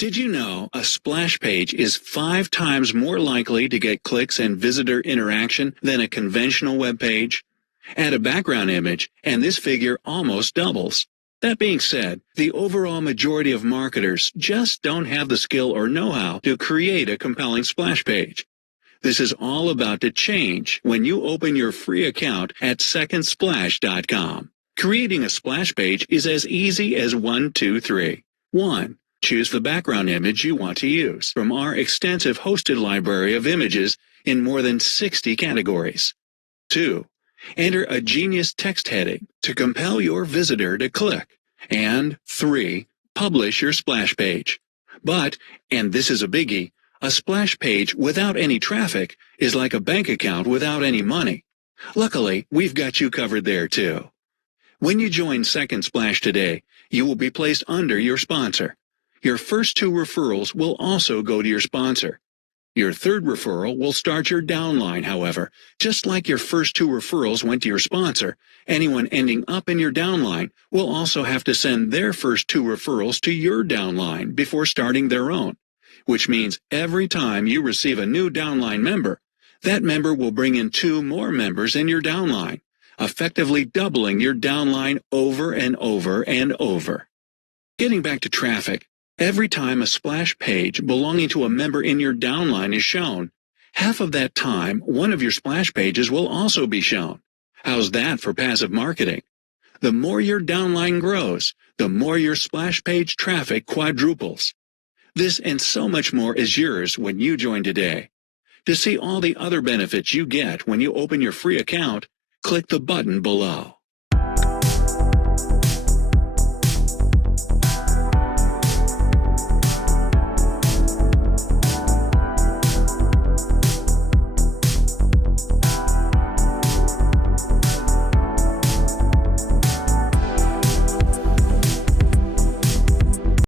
Did you know a splash page is 5 times more likely to get clicks and visitor interaction than a conventional web page? Add a background image, and this figure almost doubles. That being said, the overall majority of marketers just don't have the skill or know-how to create a compelling splash page. This is all about to change when you open your free account at secondsplash.com. Creating a splash page is as easy as 1, 2, 3. 1. Choose the background image you want to use from our extensive hosted library of images in more than 60 categories. 2. Enter a genius text heading to compel your visitor to click. And 3. Publish your splash page. But, and this is a biggie, a splash page without any traffic is like a bank account without any money. Luckily, we've got you covered there too. When you join Second Splash today, you will be placed under your sponsor. Your first 2 referrals will also go to your sponsor. Your third referral will start your downline, however. Just like your first 2 referrals went to your sponsor, anyone ending up in your downline will also have to send their first 2 referrals to your downline before starting their own, which means every time you receive a new downline member, that member will bring in 2 more members in your downline, effectively doubling your downline over and over and over. Getting back to traffic, every time a splash page belonging to a member in your downline is shown, half of that time one of your splash pages will also be shown. How's that for passive marketing? The more your downline grows, the more your splash page traffic quadruples. This and so much more is yours when you join today. To see all the other benefits you get when you open your free account, click the button below.